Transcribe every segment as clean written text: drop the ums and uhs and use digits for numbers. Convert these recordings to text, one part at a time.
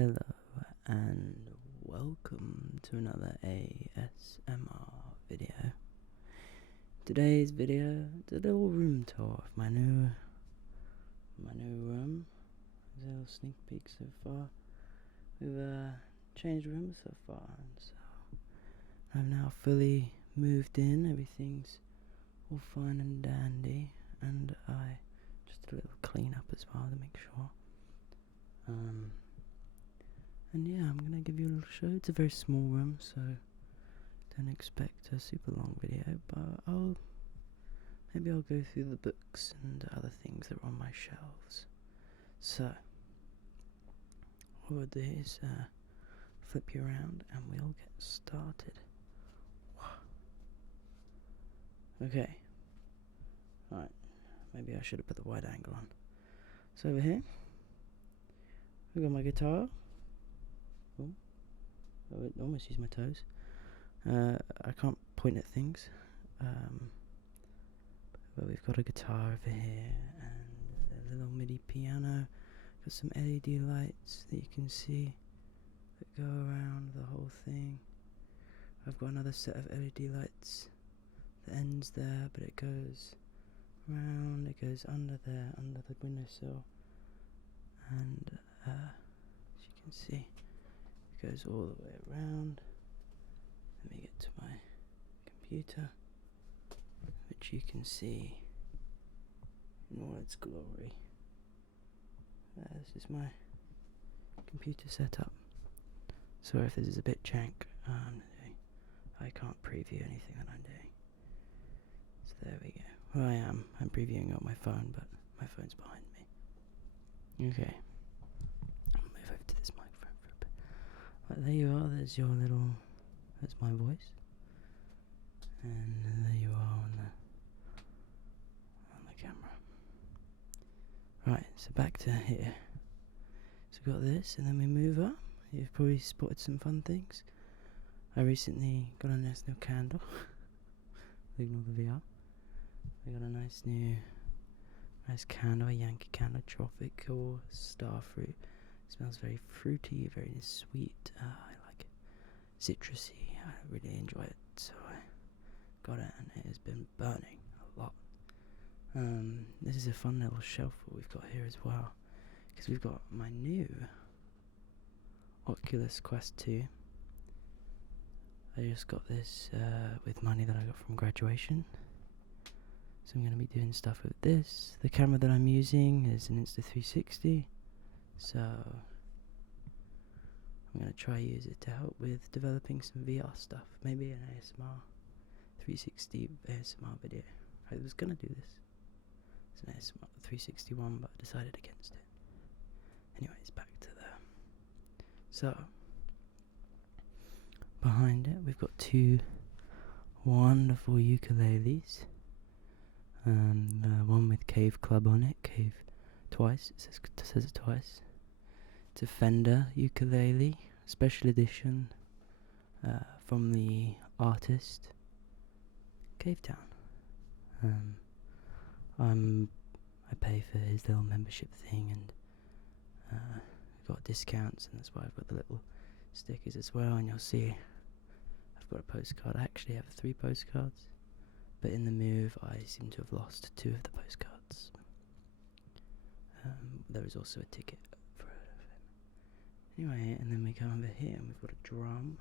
Hello and welcome to another ASMR video. Today's video is a little room tour of my new room. There's a little sneak peek so far. We've changed rooms so far, and so I've now fully moved in. Everything's all fine and dandy, and I just a little clean up as well to make sure. And yeah, I'm gonna give you a little show. It's a very small room, so don't expect a super long video, but maybe I'll go through the books and other things that are on my shelves. So what we'll do is flip you around and we'll get started. Okay. Right. Maybe I should have put the wide angle on. So over here we've got my guitar. I almost use my toes. I can't point at things. But we've got a guitar over here and a little MIDI piano. Got some LED lights that you can see that go around the whole thing. I've got another set of LED lights that ends there, but it goes round, it goes under there, under the windowsill, and as you can see, it goes all the way around. Let me get to my computer, which you can see in all its glory. This is my computer setup. Sorry if this is a bit jank. I can't preview anything that I'm doing. So there we go. Well, I'm previewing on my phone, but my phone's behind me. Okay. I'll move over to this microphone for a bit. Right, there you are. There's my voice. And there you are on the camera. Right, so back to here. So we've got this, and then we move up. You've probably spotted some fun things. I recently got a nice new candle. Ignore the VR. I got a nice candle, a Yankee Candle, tropical starfruit. It smells very fruity, very sweet. I like it. Citrusy. I really enjoy it. So I got it, and it has been burning a lot. This is a fun little shelf that we've got here as well, because we've got my new Oculus Quest 2. I just got this with money that I got from graduation. So I'm going to be doing stuff with this. The camera that I'm using is an Insta360. So I'm going to try use it to help with developing some VR stuff. Maybe an ASMR 360 ASMR video. I was going to do this. It's an ASMR 361, but I decided against it. Anyways, back to there. So behind it, we've got two wonderful ukuleles. One with Cave Club on it, Cave twice, it says it twice. It's a Fender ukulele, special edition, from the artist Cave Town. I pay for his little membership thing, and got discounts, and that's why I've got the little stickers as well. And you'll see I've got a postcard. I actually have 3 postcards, but in the move I seem to have lost 2 of the postcards. There is also a ticket for it. Anyway, and then we come over here and we've got a drum.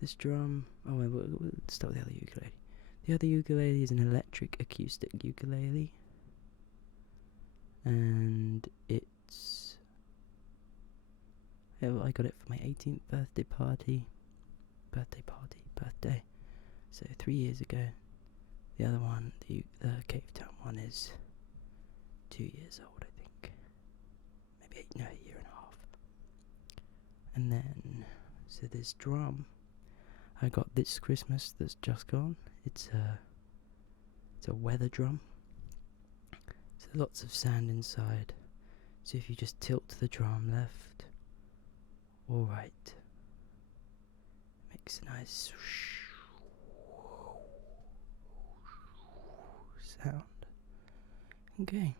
This drum, we'll start with the other ukulele. The other ukulele is an electric acoustic ukulele, and I got it for my 18th birthday, so 3 years ago. The other one, the Cave Town one, is 2 years old, I think. Maybe a year and a half. And then, so this drum I got this Christmas that's just gone. It's a weather drum. So lots of sand inside. So if you just tilt the drum left or right, it makes a nice sound. Okay,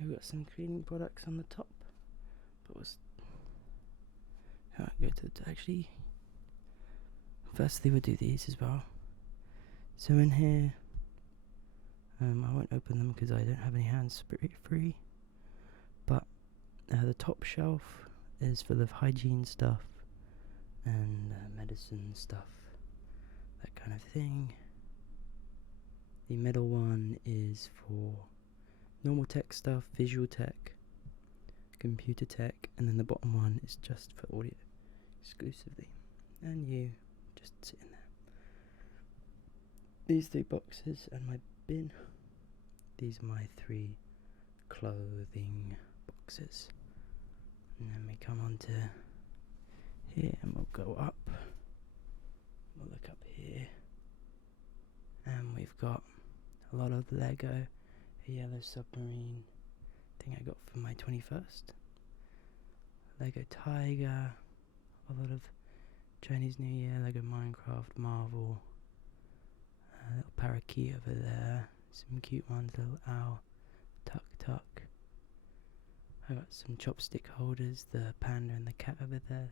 we've got some cleaning products on the top, but Go to actually. Firstly, we'll do these as well. So in here, I won't open them because I don't have any hands free. But the top shelf is full of hygiene stuff and medicine stuff, that kind of thing. The middle one is for normal tech stuff, visual tech, computer tech, and then the bottom one is just for audio exclusively. And you just sit in there. These 3 boxes and my bin. These are my 3 clothing boxes. And then we come on to here and we'll go up. We'll look up here. And we've got a lot of Lego, a yellow submarine thing I got for my 21st. Lego Tiger, a lot of Chinese New Year, Lego Minecraft, Marvel, a little parakeet over there, some cute ones, little owl, Tuck. I got some chopstick holders, the panda and the cat over there.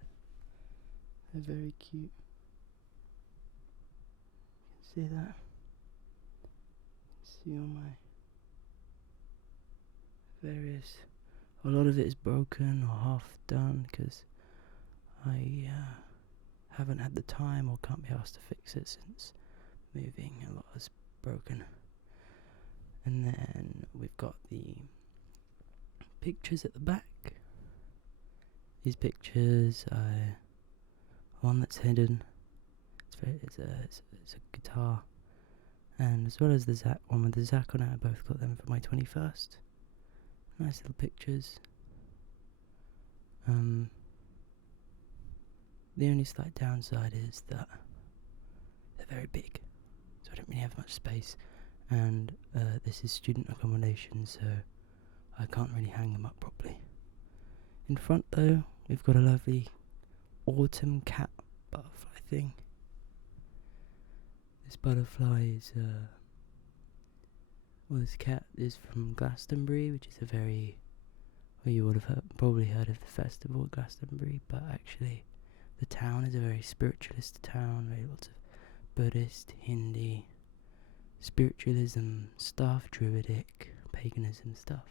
They're very cute. You can see that. See all my various. A lot of it is broken or half done because I haven't had the time or can't be asked to fix it since moving. A lot is broken. And then we've got the pictures at the back. These pictures, one that's hidden. It's a guitar, and as well as the Zach one with the Zach on it. I both got them for my 21st. Nice little pictures. The only slight downside is that they're very big, so I don't really have much space, and this is student accommodation, so I can't really hang them up properly. In front though, we've got a lovely autumn cat butterfly thing. This butterfly is, this cat is from Glastonbury, which is a very, you would have probably heard of the festival at Glastonbury, but actually the town is a very spiritualist town, very lots of Buddhist, Hindi, spiritualism stuff, druidic, paganism stuff.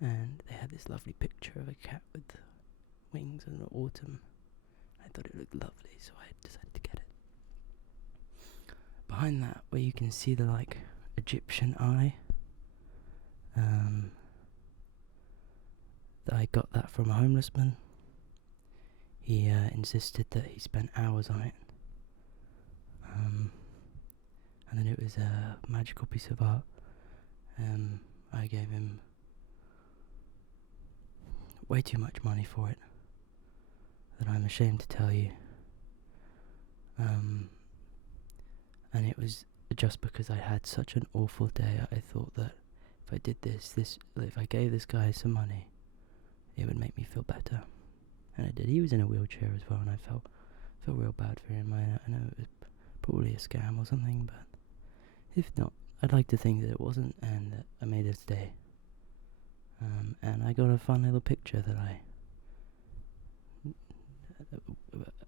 And they had this lovely picture of a cat with wings and an autumn. I thought it looked lovely, so I decided to get it. Behind that, where you can see the Egyptian eye, I got that from a homeless man. He insisted that he spent hours on it, and then it was a magical piece of art. I gave him way too much money for it that I'm ashamed to tell you. And it was just because I had such an awful day. I thought that if I did if I gave this guy some money, it would make me feel better. And it did. He was in a wheelchair as well, and I felt real bad for him. I know it was probably a scam or something, but if not, I'd like to think that it wasn't, and that I made his day. And I got a fun little picture that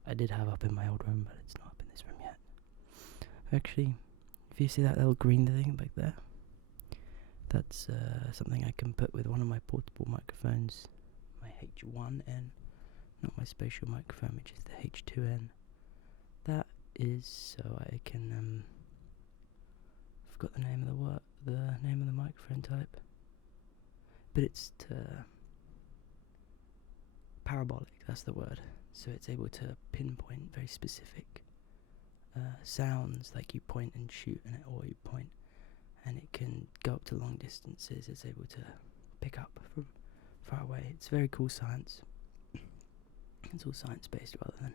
I did have up in my old room, but it's not up in this room yet. Actually, if you see that little green thing back there, that's something I can put with one of my portable microphones, my H1N, not my spatial microphone, which is the H2N. That is so I can I forgot the name of the name of the microphone type, but it's parabolic. That's the word. So it's able to pinpoint very specific sounds, like you point and shoot, or you point, and it can go up to long distances. It's able to pick up from far away. It's very cool science. It's all science-based rather than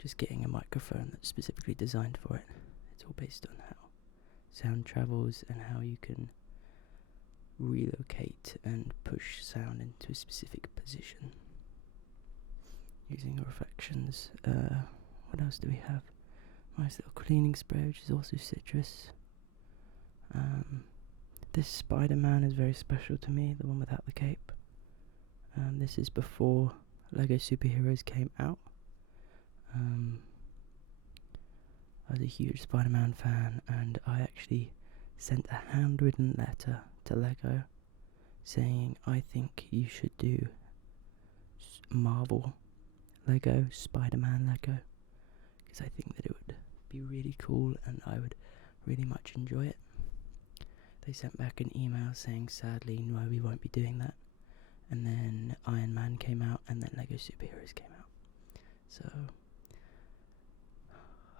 just getting a microphone that's specifically designed for it. It's all based on how sound travels and how you can relocate and push sound into a specific position using reflections. What else do we have? Nice little cleaning spray, which is also citrus. This Spider-Man is very special to me, the one without the cape. This is before Lego Superheroes came out. I was a huge Spider-Man fan, and I actually sent a handwritten letter to Lego saying I think you should do Marvel Lego, Spider-Man Lego, because I think that it would be really cool and I would really much enjoy it. They sent back an email saying, sadly, no, we won't be doing that. And then Iron Man came out, and then Lego Superheroes came out. So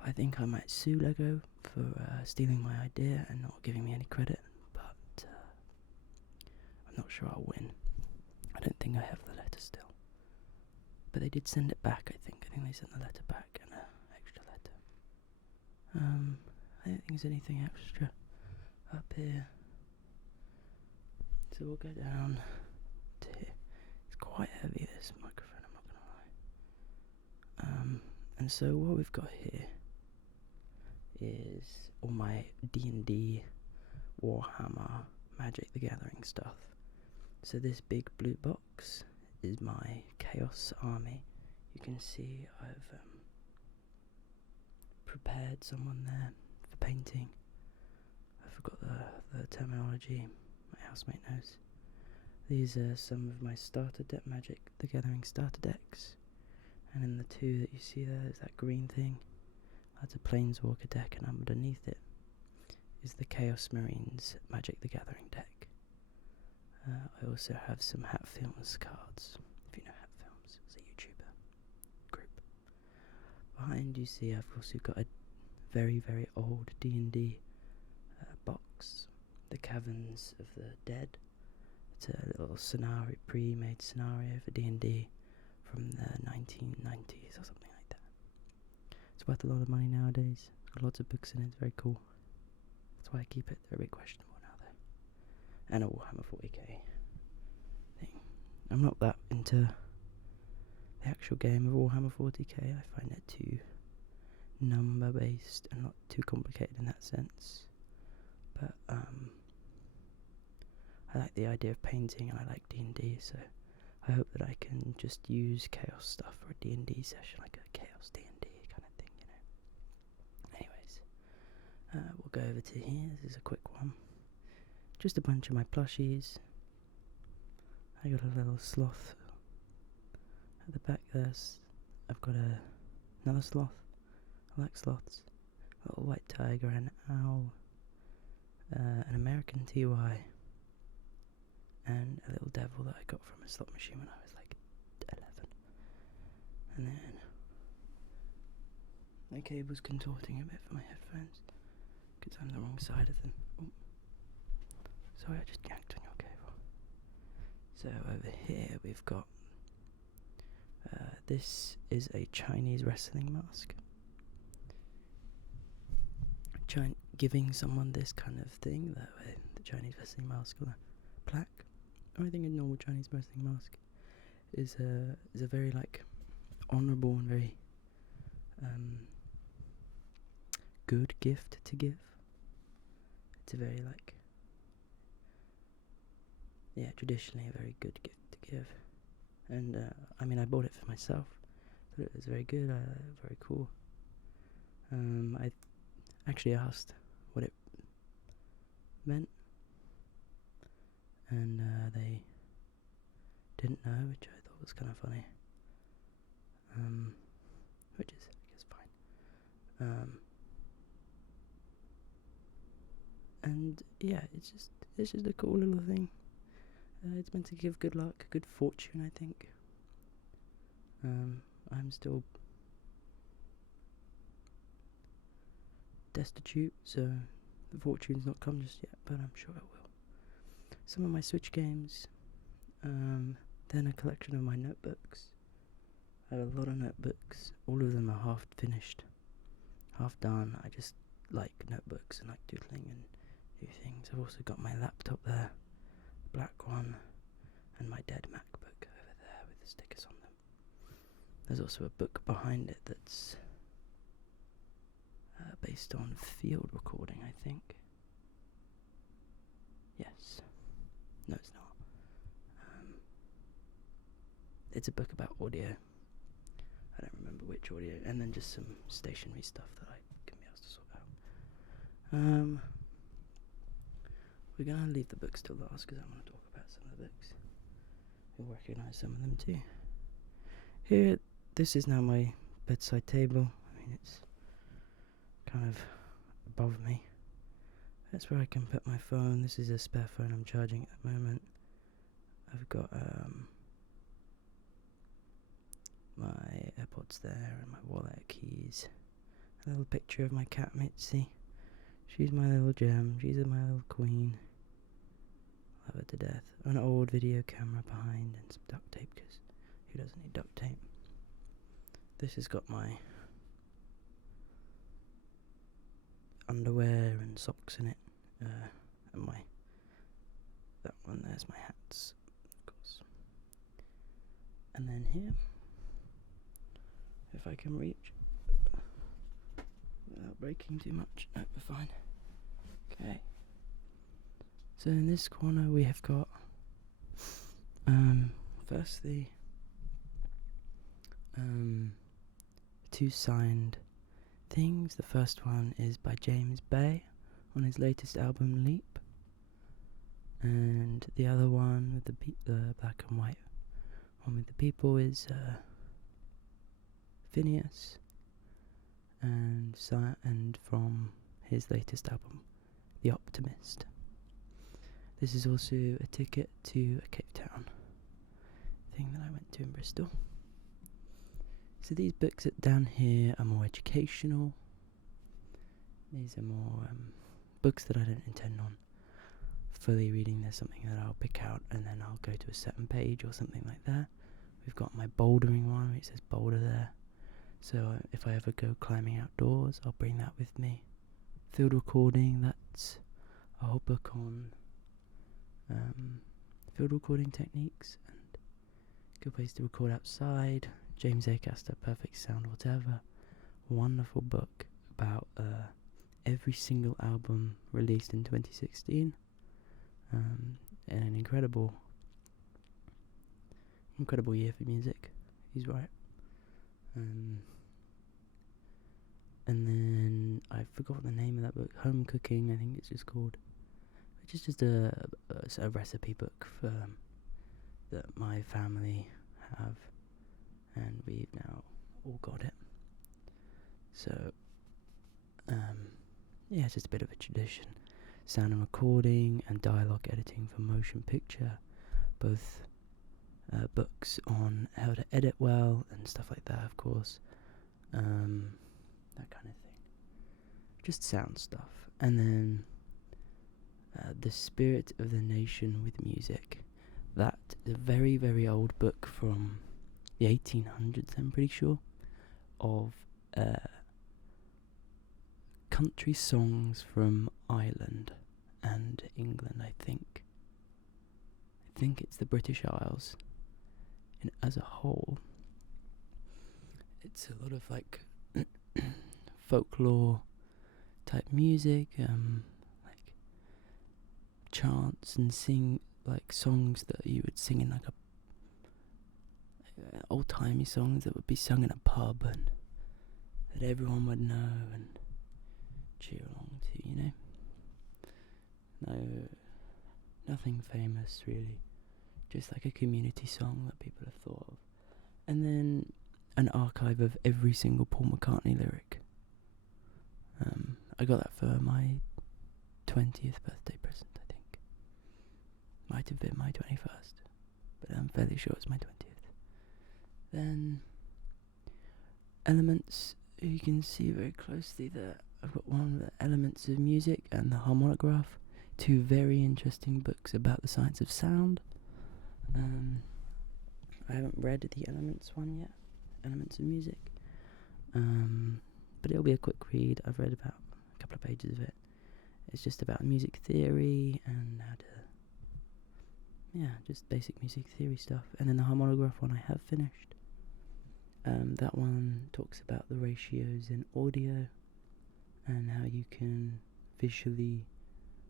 I think I might sue Lego for stealing my idea and not giving me any credit, but I'm not sure I'll win. I don't think I have the letter still. But they did send it back, I think. I think they sent the letter back and an extra letter. I don't think there's anything extra up here. So we'll go down to here. It's quite heavy, this microphone, I'm not gonna lie. And so what we've got here is all my D&D, Warhammer, Magic the Gathering stuff. So this big blue box is my Chaos Army. You can see I've prepared someone there for painting. I forgot the terminology, my housemate knows. These are some of my starter deck, Magic the Gathering starter decks. And in the two that you see there is that green thing. That's a Planeswalker deck, and underneath it is the Chaos Marines Magic the Gathering deck. I also have some Hat Films cards, if you know Hat Films, it's a YouTuber group. Behind you see I've also got a very, very old D&D box, The Caverns of the Dead. It's a little scenario, pre-made scenario for D&D from the 1990s or something like that. It's worth a lot of money nowadays. It's got lots of books in it, it's very cool. That's why I keep it. They're a bit questionable now though. And a Warhammer 40k thing. I'm not that into the actual game of Warhammer 40k. I find it too number based and not too complicated in that sense. But I like the idea of painting and I like D&D, so I hope that I can just use chaos stuff for a D&D session, like a chaos D&D kind of thing, you know. Anyways, we'll go over to here. This is a quick one. Just a bunch of my plushies. I got a little sloth at the back there. I've got another sloth. I like sloths. A little white tiger, an owl, an American TY, and a little devil that I got from a slot machine when I was like 11. And then my cable's contorting a bit for my headphones because I'm the wrong side of them. Oh. Sorry, I just yanked on your cable. So over here we've got this is a Chinese wrestling mask. Giving someone this kind of thing, the Chinese wrestling mask or a plaque, or I think a normal Chinese wrestling mask is a very like honourable and very good gift to give. It's a very like traditionally a very good gift to give, and I mean I bought it for myself. Thought it was very good, very cool. I actually asked what it meant, and they didn't know, which I thought was kind of funny. Which is, I guess, fine. And yeah, it's just a cool little thing. It's meant to give good luck, good fortune, I think. I'm still destitute, so the fortune's not come just yet, but I'm sure it will. Some of my Switch games, then a collection of my notebooks. I have a lot of notebooks. All of them are half finished, half done. I just like notebooks and like doodling and do things. I've also got my laptop there, black one, and my dead MacBook over there with the stickers on them. There's also a book behind it that's based on field recording, I think. Yes. No, it's not. it's a book about audio. I don't remember which audio, and then just some stationery stuff that I can be asked to sort out. We're gonna leave the books till last because I want to talk about some of the books. You'll recognise some of them too. Here, this is now my bedside table. I mean, it's kind of above me. That's where I can put my phone. This is a spare phone I'm charging at the moment. I've got my AirPods there and my wallet, keys. A little picture of my cat Mitzi. She's my little gem. She's my little queen. Love her to death. An old video camera behind and some duct tape, because who doesn't need duct tape? This has got my underwear and socks in it, and that one there's my hats, of course. And then here, if I can reach without breaking too much, no, we're fine. Okay. So in this corner we have got firstly two signed things. The first one is by James Bay on his latest album Leap, and the other one with the black and white one with the people is Phineas, and from his latest album The Optimist. This is also a ticket to a Cape Town thing that I went to in Bristol. So these books down here are more educational. These are more books that I don't intend on fully reading. There's something that I'll pick out and then I'll go to a certain page or something like that. We've got my bouldering one, which says boulder there. So if I ever go climbing outdoors, I'll bring that with me. Field recording, that's a whole book on field recording techniques and good place to record outside. James Acaster, Perfect Sound Whatever. Wonderful book about every single album released in 2016. And an incredible year for music. He's right. And then I forgot the name of that book. Home Cooking, I think it's just called. Which is just a recipe book for that my family have, and we've now all got it. So, yeah, it's just a bit of a tradition. Sound and recording and dialogue editing for motion picture, both books on how to edit well and stuff like that, of course. That kind of thing. Just sound stuff. And then The Spirit of the Nation with Music. That is a very, very old book from the 1800s, I'm pretty sure, of country songs from Ireland and England, I think. I think it's the British Isles. And as a whole, it's a lot of like folklore type music, like chants and sing like songs that you would sing in like a old-timey songs that would be sung in a pub and that everyone would know and cheer along to, you know. No, nothing famous really, just like a community song that people have thought of. And then an archive of every single Paul McCartney lyric. I got that for my 20th birthday present, I think. Might have been my 21st, but I'm fairly sure it's my 20th. Then Elements, you can see very closely there. I've got one with the Elements of Music and the Harmonograph, two very interesting books about the science of sound. I haven't read the Elements one yet, Elements of Music, but it'll be a quick read. I've read about a couple of pages of it. It's just about music theory and how to, just basic music theory stuff. And then the Harmonograph one I have finished. That one talks about the ratios in audio and how you can visually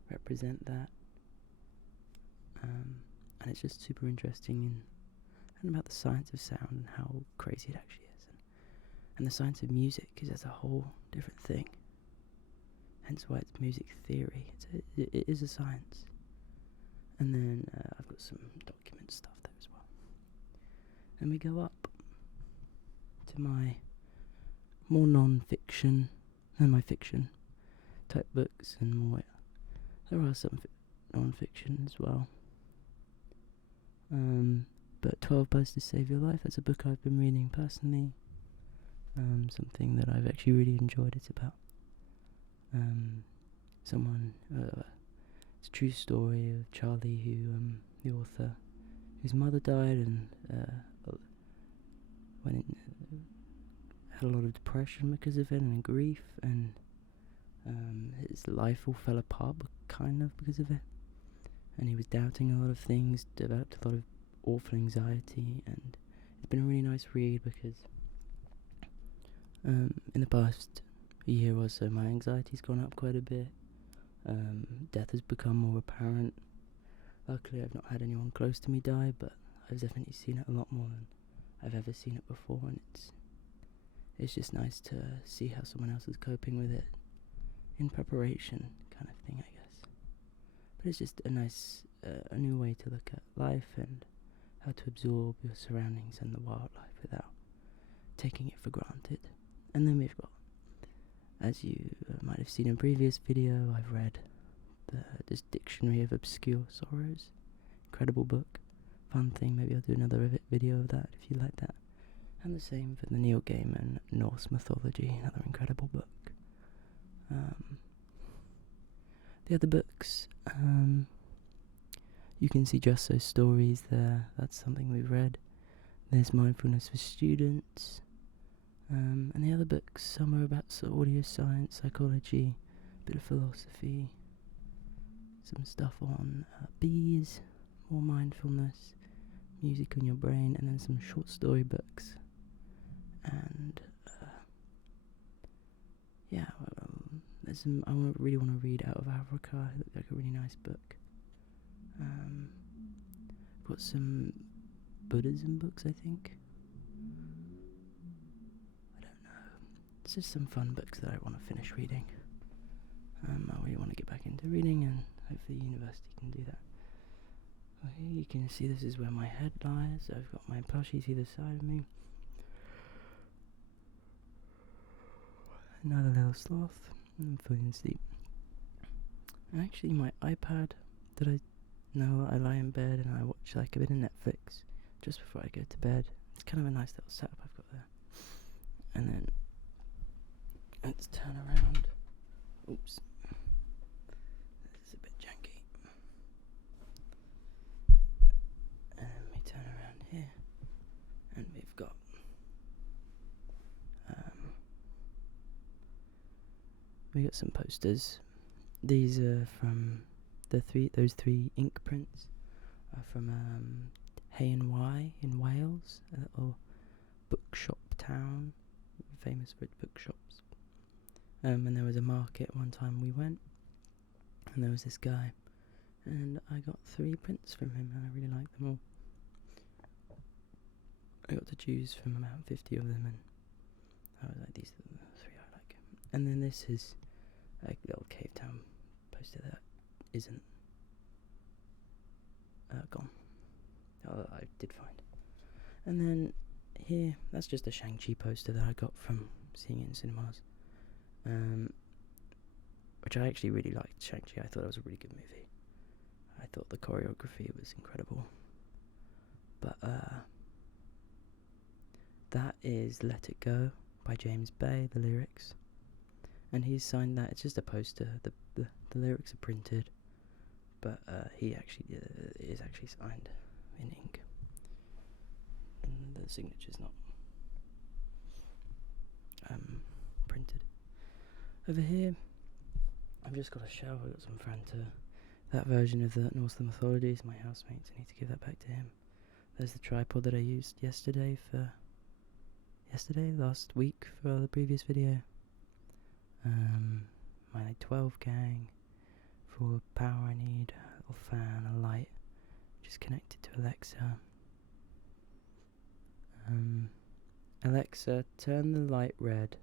represent that. And it's just super interesting, talking about the science of sound and how crazy it actually is. And the science of music is as a whole different thing. Hence why it's music theory. It is a science. And then I've got some document stuff there as well. And we go up to my more non-fiction than my fiction type books, and more. There are some non-fiction as well. But 12 Buys to Save Your Life, that's a book I've been reading personally. Something that I've actually really enjoyed. It's about it's a true story of Charlie, who the author, whose mother died, and had a lot of depression because of it, and grief, and his life all fell apart, kind of because of it. And he was doubting a lot of things, developed a lot of awful anxiety, and it's been a really nice read because in the past year or so my anxiety's gone up quite a bit. Death has become more apparent. Luckily I've not had anyone close to me die, but I've definitely seen it a lot more than I've ever seen it before, and it's just nice to see how someone else is coping with it in preparation, kind of thing, I guess. But it's just a nice, a new way to look at life and how to absorb your surroundings and the wildlife without taking it for granted. And then we've got, as you might have seen in a previous video, I've read this Dictionary of Obscure Sorrows. Incredible book. Fun thing, maybe I'll do another video of that if you like that. And the same for the Neil Gaiman Norse Mythology, another incredible book. The other books, you can see Just So Stories there, that's something we've read. There's Mindfulness for Students. And the other books, some are about audio science, psychology, a bit of philosophy, some stuff on bees, more mindfulness, music on your brain, and then some short story books. And there's some I really want to read Out of Africa. It looked like a really nice book. Got some Buddhism books, I think. I don't know. It's just some fun books that I want to finish reading. I really want to get back into reading, and hopefully university can do that. Well, here you can see this is where my head lies. I've got my plushies either side of me. Another little sloth. I'm falling asleep. And actually my iPad I lie in bed and I watch like a bit of Netflix just before I go to bed. It's kind of a nice little setup I've got there. And then let's turn around. Oops. This is a bit janky. And then we turn around here and we've got some posters. These are from those three ink prints are from Hay and Wye in Wales, a little bookshop town, famous for its bookshops. And there was a market one time we went, and there was this guy, and I got 3 prints from him, and I really liked them all. I got to choose from about 50 of them, and I was like, these are the 3 I like. And then this is a little Cave Town poster that isn't gone. I did find. And then here, that's just a Shang-Chi poster that I got from seeing it in cinemas. Which I actually really liked Shang-Chi. I thought it was a really good movie. I thought the choreography was incredible. But that is Let It Go by James Bay, the lyrics. And he's signed that. It's just a poster. The lyrics are printed, but he actually is actually signed in ink. And the signature's not printed. Over here, I've just got a shelf. I got some Franta. That version of the Norse Mythology is my housemate's. I need to give that back to him. There's the tripod that I used last week for the previous video. My 12 gang for all the power I need, a little fan, a light, just connected to Alexa. Alexa, turn the light red.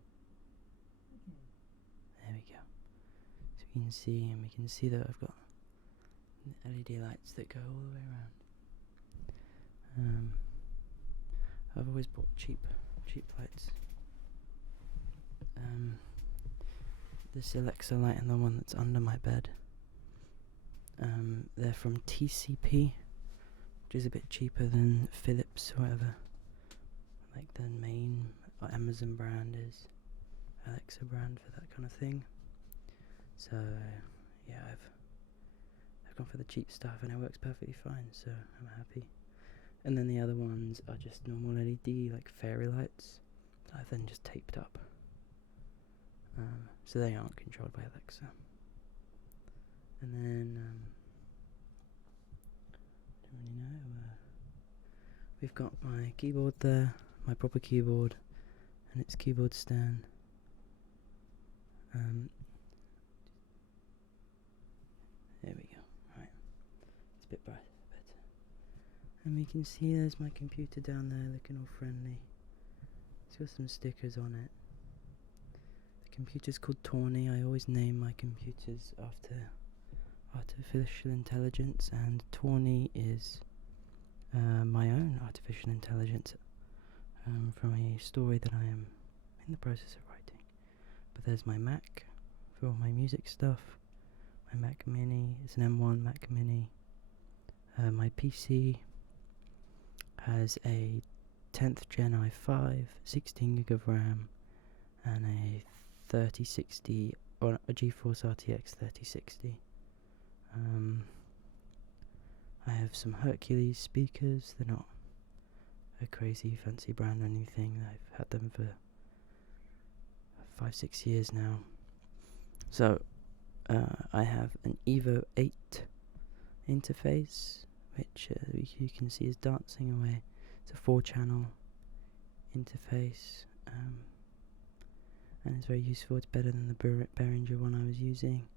There we go. So we can see, and we can see that I've got LED lights that go all the way around. I've always bought cheap lights. This Alexa light and the one that's under my bed. They're from TCP, which is a bit cheaper than Philips or whatever. Like the main Amazon brand is Alexa brand for that kind of thing. So yeah, I've gone for the cheap stuff and it works perfectly fine. So I'm happy. And then the other ones are just normal LED, like fairy lights, that I've then just taped up. So they aren't controlled by Alexa. And then, don't really know, we've got my keyboard there, my proper keyboard, and its keyboard stand. There we go, right, it's a bit better. And we can see there's my computer down there looking all friendly. It's got some stickers on it. The computer's called Tawny. I always name my computers after artificial intelligence, and Tawny is my own artificial intelligence from a story that I am in the process of writing. But there's my Mac for all my music stuff. My Mac Mini, it's an M1 Mac Mini. My PC has a 10th Gen i5, 16 gig of RAM, and a 3060 or a GeForce RTX 3060. I have some Hercules speakers. They're not a crazy fancy brand or anything. I've had them for 5-6 years now. So I have an Evo 8 interface, which you can see is dancing away. It's a 4-channel interface, and it's very useful. It's better than the Behringer one I was using.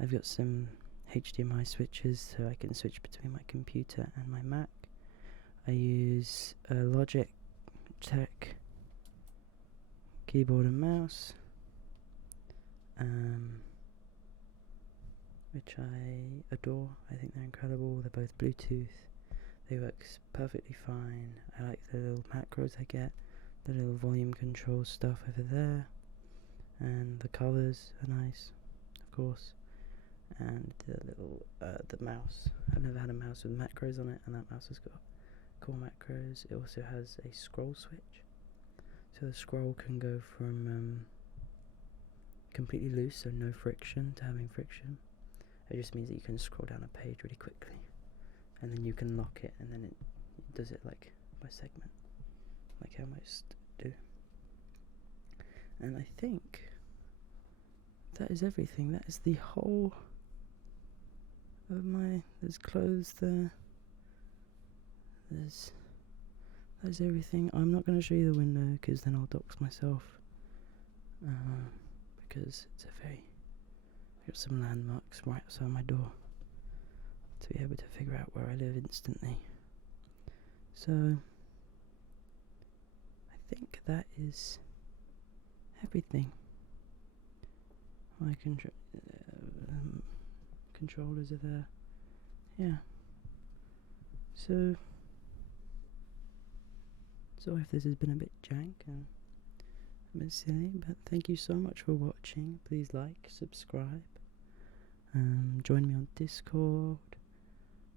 I've got some HDMI switches so I can switch between my computer and my Mac. I use a Logitech keyboard and mouse, which I adore. I think they're incredible. They're both Bluetooth. They work perfectly fine. I like the little macros I get, the little volume control stuff over there, and the colours are nice, of course. And the little the mouse. I've never had a mouse with macros on it, and that mouse has got cool macros. It also has a scroll switch, so the scroll can go from completely loose, so no friction, to having friction. It just means that you can scroll down a page really quickly, and then you can lock it, and then it does it like by segment, like how most do. And I think that is everything. That is the whole of there's clothes there. That's everything. I'm not going to show you the window because then I'll dox myself. Because it's I've got some landmarks right outside my door to be able to figure out where I live instantly. So I think that is everything. My controllers are there. Yeah. So if this has been a bit jank and a bit silly, but thank you so much for watching. Please like, subscribe, join me on Discord,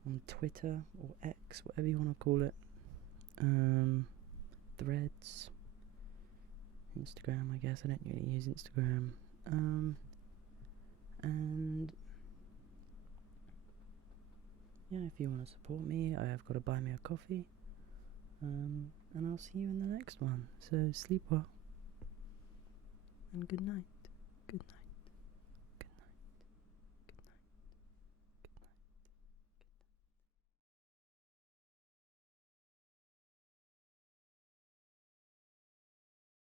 on Twitter or X, whatever you want to call it, Threads, Instagram. I guess I don't really use Instagram, and yeah, if you want to support me, I have got to buy me a coffee, and I'll see you in the next one. So sleep well and good night.